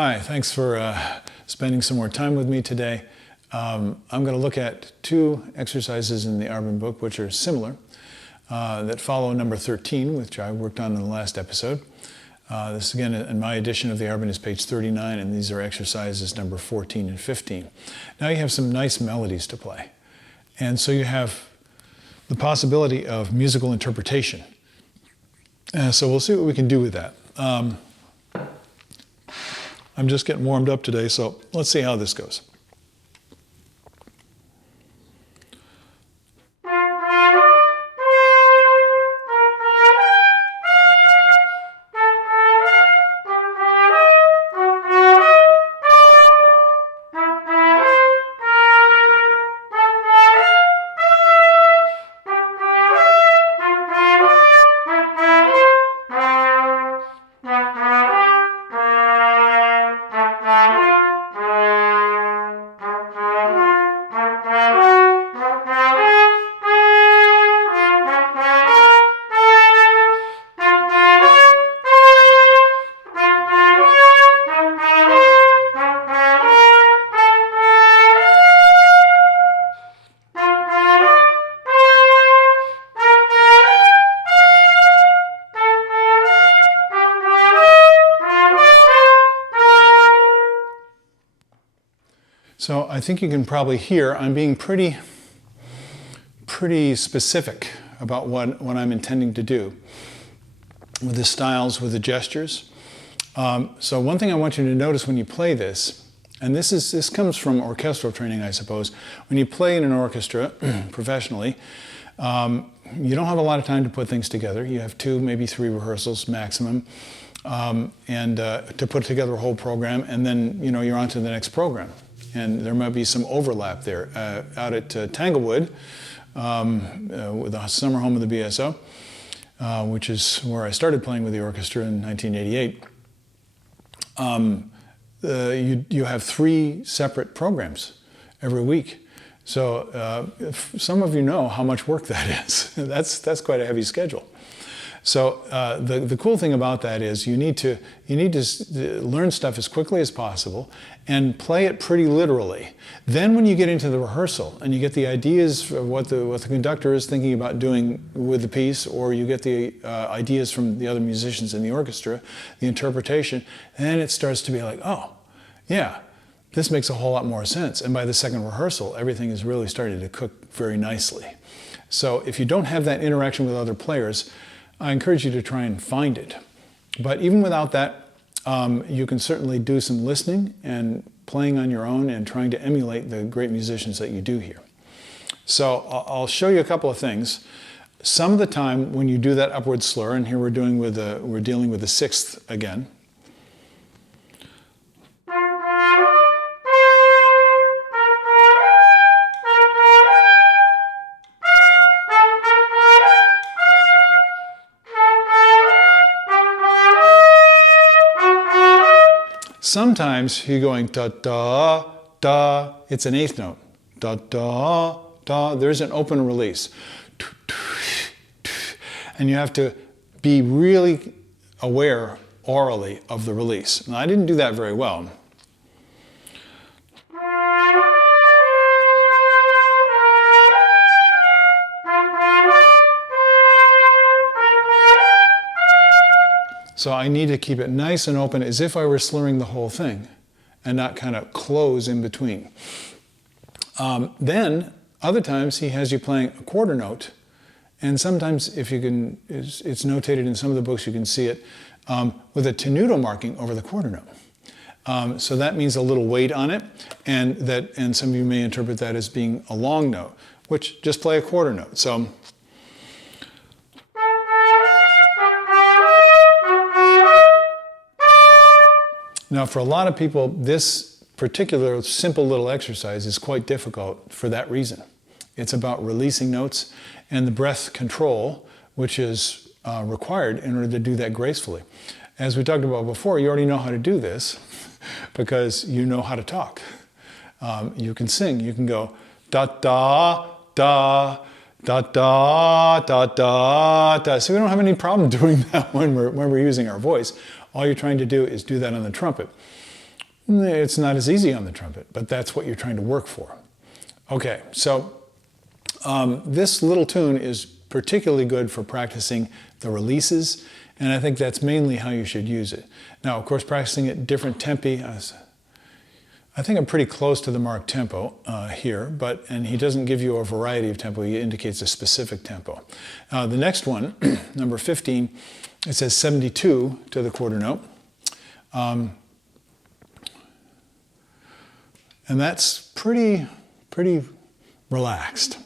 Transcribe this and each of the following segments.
Hi, thanks for spending some more time with me today. I'm going to look at two exercises in the Arban book which are similar, that follow number 13, which I worked on in the last episode. This again, in my edition of the Arban, is page 39, and these are exercises number 14 and 15. Now you have some nice melodies to play. And so you have the possibility of musical interpretation. So we'll see what we can do with that. I'm just getting warmed up today, so let's see how this goes. So I think you can probably hear I'm being pretty specific about what I'm intending to do with the styles, with the gestures. So one thing I want you to notice when you play this, and this comes from orchestral training, I suppose. When you play in an orchestra professionally, you don't have a lot of time to put things together. You have 2, maybe 3 rehearsals maximum, and to put together a whole program, and then you're on to the next program. And there might be some overlap there. Out at Tanglewood, with the summer home of the BSO, which is where I started playing with the orchestra in 1988, you have 3 separate programs every week. So some of you know how much work that is. That's quite a heavy schedule. So the cool thing about that is you need to learn stuff as quickly as possible and play it pretty literally. Then when you get into the rehearsal and you get the ideas of what the conductor is thinking about doing with the piece, or you get the ideas from the other musicians in the orchestra, the interpretation, then it starts to be like, oh, yeah, this makes a whole lot more sense. And by the second rehearsal, everything is really starting to cook very nicely. So if you don't have that interaction with other players, I encourage you to try and find it. But even without that, you can certainly do some listening and playing on your own and trying to emulate the great musicians that you do here. So I'll show you a couple of things. Some of the time when you do that upward slur, and here we're dealing with the 6th again. Sometimes you're going da, da, da, it's an 8th note. Da, da, da, there's an open release. And you have to be really aware orally of the release. Now, I didn't do that very well. So I need to keep it nice and open as if I were slurring the whole thing and not kind of close in between. Then other times he has you playing a quarter note, and sometimes if you can, it's notated in some of the books, you can see it with a tenuto marking over the quarter note. So that means a little weight on it, and some of you may interpret that as being a long note, which just play a quarter note. So. Now, for a lot of people, this particular simple little exercise is quite difficult for that reason. It's about releasing notes and the breath control, which is required in order to do that gracefully. As we talked about before, you already know how to do this because you know how to talk. You can sing. You can go da da da da da da da da. So we don't have any problem doing that when we're using our voice. All you're trying to do is do that on the trumpet. It's not as easy on the trumpet, but that's what you're trying to work for. Okay, so this little tune is particularly good for practicing the releases, and I think that's mainly how you should use it. Now, of course, practicing at different tempi, I think I'm pretty close to the marked tempo here, and he doesn't give you a variety of tempo, he indicates a specific tempo. The next one, number 15, it says 72 to the quarter note. And that's pretty relaxed.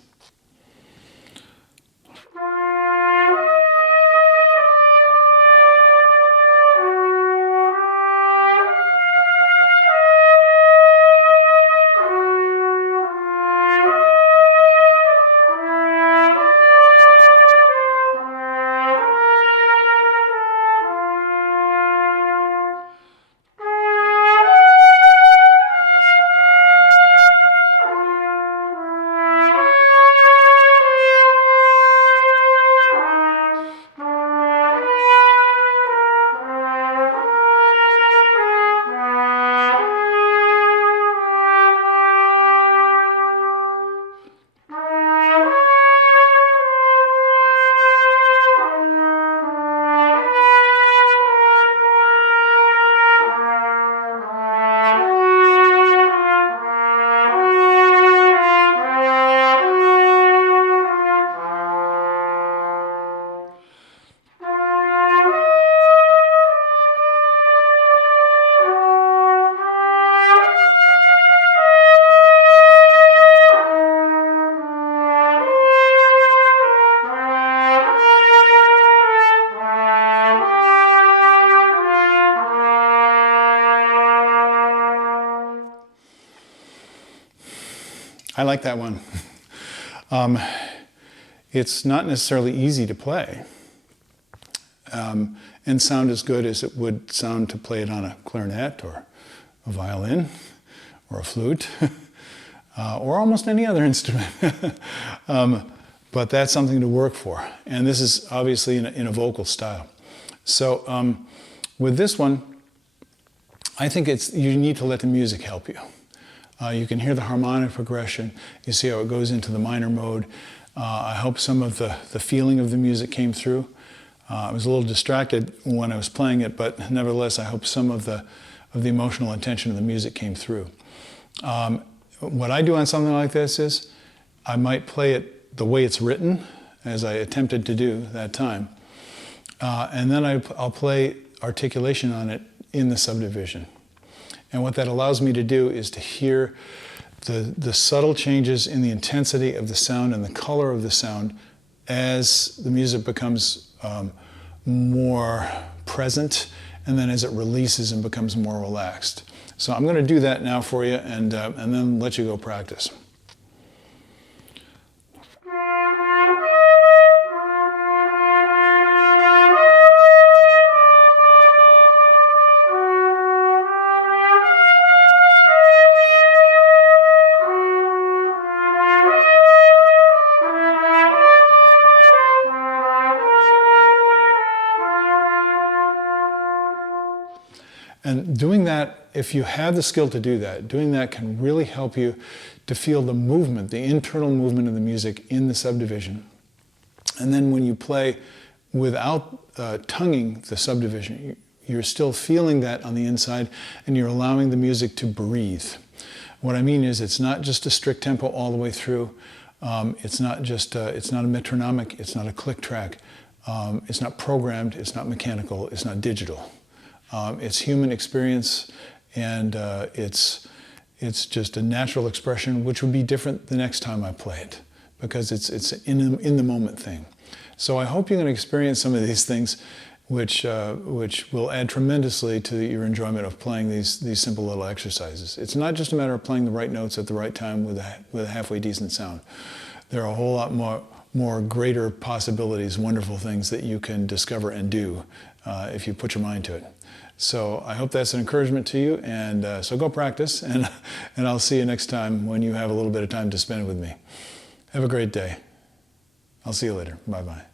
I like that one. It's not necessarily easy to play and sound as good as it would sound to play it on a clarinet or a violin or a flute or almost any other instrument. But that's something to work for. And this is obviously in a vocal style. So with this one, I think you need to let the music help you. You can hear the harmonic progression. You see how it goes into the minor mode. I hope some of the feeling of the music came through. I was a little distracted when I was playing it, but nevertheless, I hope some of the emotional intention of the music came through. What I do on something like this is I might play it the way it's written, as I attempted to do that time, and then I'll play articulation on it in the subdivision. And what that allows me to do is to hear the subtle changes in the intensity of the sound and the color of the sound as the music becomes more present, and then as it releases and becomes more relaxed. So I'm going to do that now for you, and then let you go practice. And doing that, if you have the skill to do that, doing that can really help you to feel the movement, the internal movement of the music in the subdivision. And then when you play without tonguing the subdivision, you're still feeling that on the inside, and you're allowing the music to breathe. What I mean is, it's not just a strict tempo all the way through. It's not a metronomic, it's not a click track. It's not programmed, it's not mechanical, it's not digital. It's human experience, and it's just a natural expression, which would be different the next time I play it, because it's in the moment thing. So I hope you can experience some of these things, which will add tremendously to your enjoyment of playing these simple little exercises. It's not just a matter of playing the right notes at the right time with a halfway decent sound. There are a whole lot more greater possibilities, wonderful things that you can discover and do if you put your mind to it. So I hope that's an encouragement to you, and so go practice, and I'll see you next time when you have a little bit of time to spend with me. Have a great day. I'll see you later. Bye-bye.